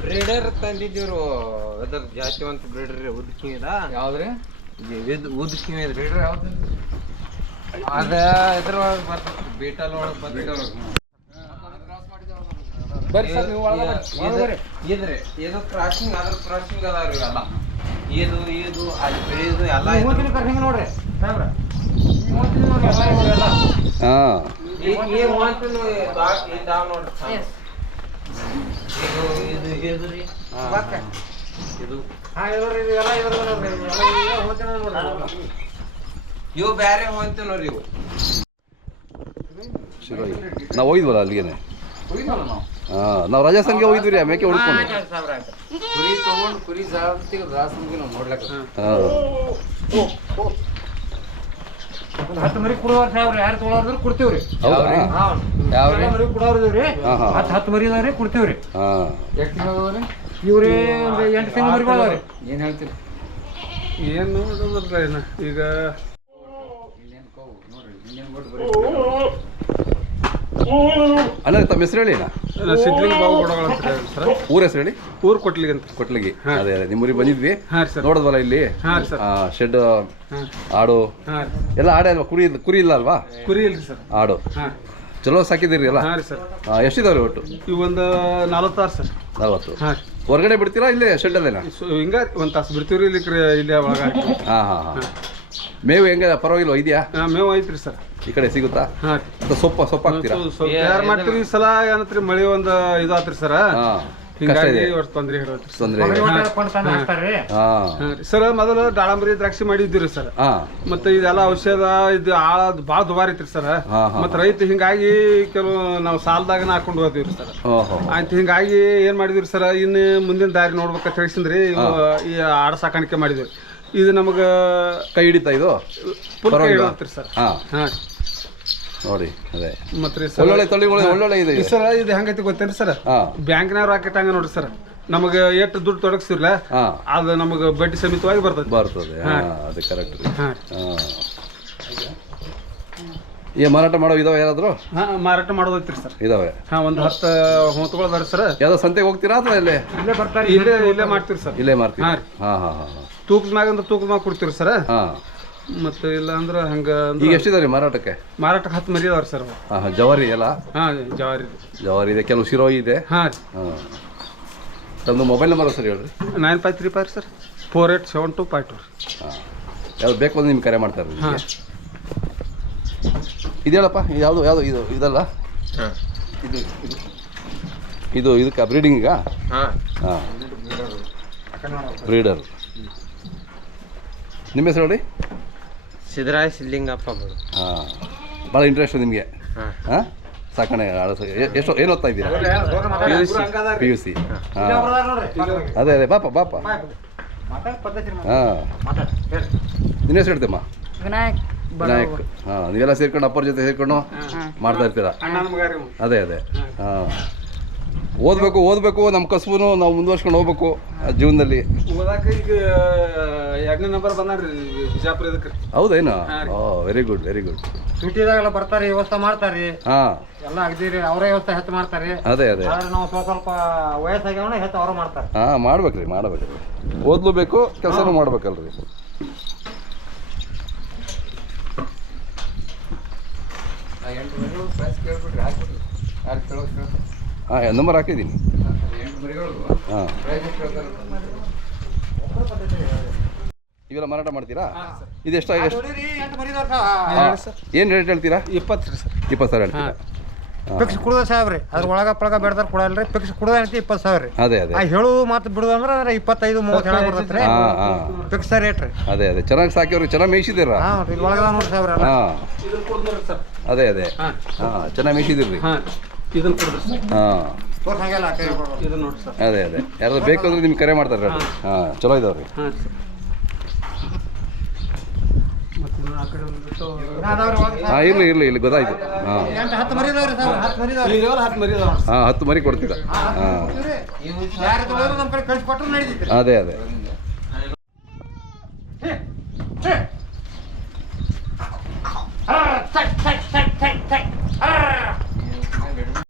Breeder ತಂದಿದ್ದೀರು ಅದ್ರ ಜಾತಿವಂತ breeder ಉದ್ಕಿದ ಯಾವ್ದ್ರಿ ಉದ್ಕಿವಿ breeder ಯಾವ್ದು ಅದ ಇದ್ರೊಳಗೆ ಬರ್ತದೆ ಬೀಟಲ್ ಒಳಗೆ ಬರ್ತದೆ ಇದ್ರಿ ಇದು ಕ್ರಾಸಿಂಗ್ ಅದ್ರ ಕ್ರಾಸಿಂಗ್ ಅದಾವ್ರಿ ಎಲ್ಲ ಇದು ಅಲ್ಲಿ ಬೆಳೆದು ಎಲ್ಲ ನೋಡ್ರಿ ಇವು ಬೇರೆ ಹೊಂತ ನೋಡ್ರಿ ಇವು ನಾವು ಹೋಗಿದ್ವಲ್ಲ ಅಲ್ಲಿಗೆ ನಾವು ರಜಾ ಸಂಖ್ಯೆ ಹೋಗಿದ್ವಿ ರೀ ಮೇಕೆ ಹುಡ್ಕೊಂಡು ಕುರಿ ತಗೊಂಡು ಕುರಿ ಜಾಸ್ತಿಗೆ ನಾವು ನೋಡ್ಲಕ್ಕ ಒಂದು 10 ಮರಿ ಕೊಡೋರು ಸಾವ್ರಿ ಯಾರು ತೊಗೊಳೋದ್ರ ಕೊಡ್ತೀವ್ರಿ ಮರಿ ಕೊಡೋರ್ರಿ 10 ಮರಿ ಅದಾವ್ರಿ ಕೊಡ್ತೀವ್ರಿ ಎಷ್ಟು ತಿಂಗಳು ಅದಾವ್ರಿ ಇವ್ರಿ ಒಂದು 8 ತಿಂಗಳು ಮರಿಗಳು ಅದಾವ್ರಿ ಏನು ಹೇಳ್ತೀರಿ ಏನು ನೋಡೋದ್ರಲ್ಲ ಈಗ ಅಲ್ಲ ತಮ್ಮ ಹೆಸರು ಹೇಳಿ ಸಿದ್ಲಿಂಗ್ ಬಾಬು ಕೊಡೋಗಳ ಸರ್ ಊರ ಹೆಸರು ಹೇಳಿ ಊರು ಕೊಟ್ಲಿಗೆ ಅಂತ ಕೊಟ್ಲಿಗೆ ಅದೇ ಅದೇ ನಿಮ್ಮೂರಿಗೆ ಬಂದಿದ್ವಿ ಸರ್ ನೋಡಿದ್ವಲ್ಲ ಇಲ್ಲಿ ಶೆಡ್ ಆಡು ಎಲ್ಲ ಆಡೆ ಅಲ್ವಾ ಕುರಿ ಇಲ್ಲ ಅಲ್ವಾ ಕುರಿ ಇಲ್ರಿ ಸರ್ ಆಡು ಚಲೋ ಸಾಕಿದಿರಿ ಅಲ್ಲ ಸರ್ ಎಷ್ಟಿದಾವ್ರಿ ಒಟ್ಟು ಇವು ಒಂದು 46 ಸರ್ 40 ಹೊರಗಡೆ ಬಿಡ್ತೀರಾ ಇಲ್ಲೇ ಶೆಡ್ ಅಲ್ಲೇನಾ ಹಿಂಗ ಒಂದು ತಾಸು ಬಿಡ್ತೀವ್ರಿ ಇಲ್ಲೇ ಒಳಗ ಮೇವು ಹೆಂಗ ಪರವಾಗಿಲ್ವ ಇದೆಯಾ ಮೇವು ಐತ್ರಿ ಸರ್ ಈ ಕಡೆ ಸಿಗುತ್ತಾ ಸೊಪ್ಪು ಹಾಕ್ತೀರಾ ತಯಾರು ಮಾಡ್ತೀವಿ ಈ ಸಲ ಏನತ್ರಿ ಮಳೆ ಒಂದು ಇದು ಆತ್ರಿ ಸರ್ ಹಿಂಗಾಗಿ ತೊಂದ್ರೆ ಸರ್ ಮೊದಲು ದಾಳಂಬರಿ ದ್ರಾಕ್ಷಿ ಮಾಡಿದ್ದೀರಿ ಸರ್ ಮತ್ತೆ ಇದೆಲ್ಲ ಔಷಧ ಇದು ಭಾಳ ದುಬಾರಿ ಐತ್ರಿ ಸರ್ ಮತ್ ರೈತ ಹಿಂಗಾಗಿ ಕೆಲವು ನಾವು ಸಾಲದಾಗನ ಹಾಕೊಂಡು ಹೋದಿವ್ರಿ ಸರ್ ಆಯ್ತು ಹಿಂಗಾಗಿ ಏನ್ ಮಾಡಿದ್ರಿ ಸರ್ ಇನ್ನು ಮುಂದಿನ ದಾರಿ ನೋಡ್ಬೇಕಂತ ಹೇಳಿಸಿದ್ರಿ ಈ ಆಡ ಸಾಕಾಣಿಕೆ ಮಾಡಿದ್ವಿ ಇದು ನಮಗ ಕೈ ಹಿಡಿತಾ ಇದು ಸರ್ ನೋಡಿ ಅದೇ ಮತ್ತೆ ಒಳ್ಳೊಳ್ಳೆ ತಳಿಗಳು ಒಳ್ಳೊಳ್ಳೆ ಇದೆ ಸರ್ ಇದು ಹೆಂಗೈತಿ ಗೊತ್ತೇನ್ರಿ ಸರ್ ಬ್ಯಾಂಕ್ನಾಗ ರಾಕೆಟ್ ಹಂಗ ನೋಡ್ರಿ ಸರ್ ನಮಗ ಎಷ್ಟು ದುಡ್ಡು ತೊಡಗಿಸಿರ್ಲ ಅದು ನಮಗ ಬಡ್ಡಿ ಸಮೇತವಾಗಿ ಬರ್ತದೆ ಅದೇ ಕರೆಕ್ಟ್ ಮಾರಾಟ ಮಾಡೋ ಇದಾವೆ ಯಾರಾದ್ರು ಮಾರಾಟ ಮಾಡೋದೈತ್ರಿ ಸರ್ ಇದಾವೆ ಒಂದು 10 ಹೊತ್ಕೊಳ್ದಾರ ಸರ್ ಯಾವ್ದೋ ಸಂತೆಗೆ ಹೋಗ್ತೀರಾ ಅಥವಾ ಇಲ್ಲೇ ಬರ್ತಾರೆ ಇಲ್ಲೇ ಮಾಡ್ತೀರಿ ಸರ್ ಇಲ್ಲೇ ಮಾಡ್ತೀವಿ ತೂಕದ ಮ್ಯಾಗ ಅಂದ್ರೆ ತೂಕದ ಮ್ಯಾಗ ಕೊಡ್ತೀರಿ ಸರ್ ಮತ್ತೆ ಇಲ್ಲ ಅಂದ್ರೆ ಹಂಗ ಈಗ ಎಷ್ಟಿದಾವೆ ಮಾರಾಟಕ್ಕೆ 10 ಮರಿ ಅದಾವ್ರಿ ಸರ್ ಜವಾರಿ ಎಲ್ಲ ಜವಾರಿ ಇದೆ ಕೆಲವು ಶಿರೋಯಿ ಇದೆ ತಮ್ಮದು ಮೊಬೈಲ್ ನಂಬರ್ ಸರ್ ಹೇಳ್ರಿ 9535 ಸರ್ 487252 ಯಾವ್ದು ಬೇಕು ಅಂದ್ರೆ ನಿಮ್ಗೆ ಕರೆ ಮಾಡ್ತಾರೆ ಇದೇಳಪ್ಪ ಯಾವುದು ಇದು ಇದಲ್ಲ ಇದು ಇದಕ್ಕೆ ಬ್ರೀಡಿಂಗ್ ಈಗ ಬ್ರೀಡರ್ ನಿಮ್ಮ ಹೆಸರು ಹೇಳಿ ಸಿದ್ದರಾಯ ಸಿದ್ಲಿಂಗಪ್ಪ ಭಾಳ ಇಂಟ್ರೆಸ್ಟ್ ನಿಮಗೆ ಸಾಕಣೆ ಎಷ್ಟು ಏನು ಓದ್ತಾ ಇದ್ದೀರಾ PUC ಅದೇ ಬಾಪ ನಿನ್ನ ಹೆಸರು ಹೇಳ್ತೇಮ್ಮ ವಿನಾಯಕ್ ನೀವೆಲ್ಲ ಸೇರ್ಕೊಂಡು ಅಪ್ಪರ ಜೊತೆ ಸೇರ್ಕೊಂಡು ಮಾಡ್ತಾ ಇರ್ತೀರಾ ಅದೇ ಓದಬೇಕು ನಮ್ಮ ಕಸುಬು ನಾವು ಮುಂದುವರ್ಸ್ಕೊಂಡು ಹೋಗ್ಬೇಕು ಜೀವನದಲ್ಲಿ ಈಗ 2ನೇ ನಂಬರ್ ಬಂದ್ರಿ ಬಿಜಾಪುರ ಇದಕ್ಕೆ ಹೌದೇನು ವೆರಿ ಗುಡ್ ಸಿಟಿದಾಗೆಲ್ಲ ಬರ್ತಾರೆ ವ್ಯವಸ್ಥೆ ಮಾಡ್ತಾರ್ರಿ ಎಲ್ಲ ಅಗದಿರಿ ಅವರೇ ವ್ಯವಸ್ಥೆ ಹೆಚ್ಚು ಮಾಡ್ತಾರೆ ಅದೇ ನಾವು ಸ್ವಲ್ಪ ವಯಸ್ಸಾಗ್ಯಾವಣ ಹೆಚ್ಚು ಅವ್ರು ಮಾಡ್ತಾರೆ ಮಾಡ್ಬೇಕ್ರಿ ಓದ್ಲೂಬೇಕು ಕೆಲಸನೂ ಮಾಡ್ಬೇಕಲ್ರಿ ನಂಬರ್ ಹಾಕಿದ್ದೀನಿ ಇವೆಲ್ಲ ಮಾರಾಟ ಮಾಡ್ತೀರಾ ಇದು ಎಷ್ಟು ಏನು ರೇಟ್ ಹೇಳ್ತೀರಾ 20 ಸರ್ 20 ಸಾವಿರ ಹೇಳ್ತೀರಾ ಫಿಕ್ಸ್ ಕುಡ್ದ ಸಾವ್ರಿ ಅದ್ರ ಒಳಗ ಪಳಗ ಬೆಡ್ದಾರ ಕೊಡಲ್ರಿ ಫಿಕ್ಸ್ ಕುಡ್ದ ಐತಿ 20 ಸಾವಿರ ರೀ ಅದೇ ಹೇಳು ಮಾತು ಬಿಡುದು ಅಂದ್ರೆ 25-30 ಹೇಳ ಬರ್ತೈತ್ರಿ ಫಿಕ್ಸ್ ರೇಟ್ ರೀ ಅದೇ ಚೆನ್ನಾಗಿ ಸಾಕಿವ್ರಿ ಚೆನ್ನಾಗಿ ಮೇಯಿಸಿದ್ದೀರಾ ಇಲ್ಲಿ ಒಳಗದ ನೋಡಿ ಸಾವಿರ ಅದೇ ಚೆನ್ನಾಗಿ ಮೇಯಿಸಿದಿರ್ರಿ ಇದನ್ನ ಕೊಡ್ರಿ ಸರ್ ಇದನ್ನ ನೋಡಿ ಸರ್ ಅದೇ ಯಾರಾದ್ರೂ ಬೇಕು ಅಂದ್ರೆ ನಿಮ್ಗೆ ಕರೆ ಮಾಡ್ತಾರೆ ಚಲೋ ಇದಾವ್ರಿ ಮತ್ತೆ ಆ ಕಡೆ ಒಂದು ಬಿಟ್ಟು ಹಾಂ ಇರಲಿ ಗೊತ್ತಾಯ್ತು. ಹಾಂ 10 ಮರಿ ಇದಾವ್ರಿ ಸರ್, 10 ಮರಿ ಇದಾವ್ರಿ. ಈಗ 10 ಮರಿ ಇದಾವ ಹಾಂ 10 ಮರಿ ಕೊಡ್ತೀರ. ಹಾಂ ಯಾರು ತೊಗೊಳೋರು ನಮ್ಮ ಕಡೆ ಕಳಿಸ್ಕೊಟ್ರು ನಡೀತೈತ್ರಿ. ಅದೇ ಸಟ್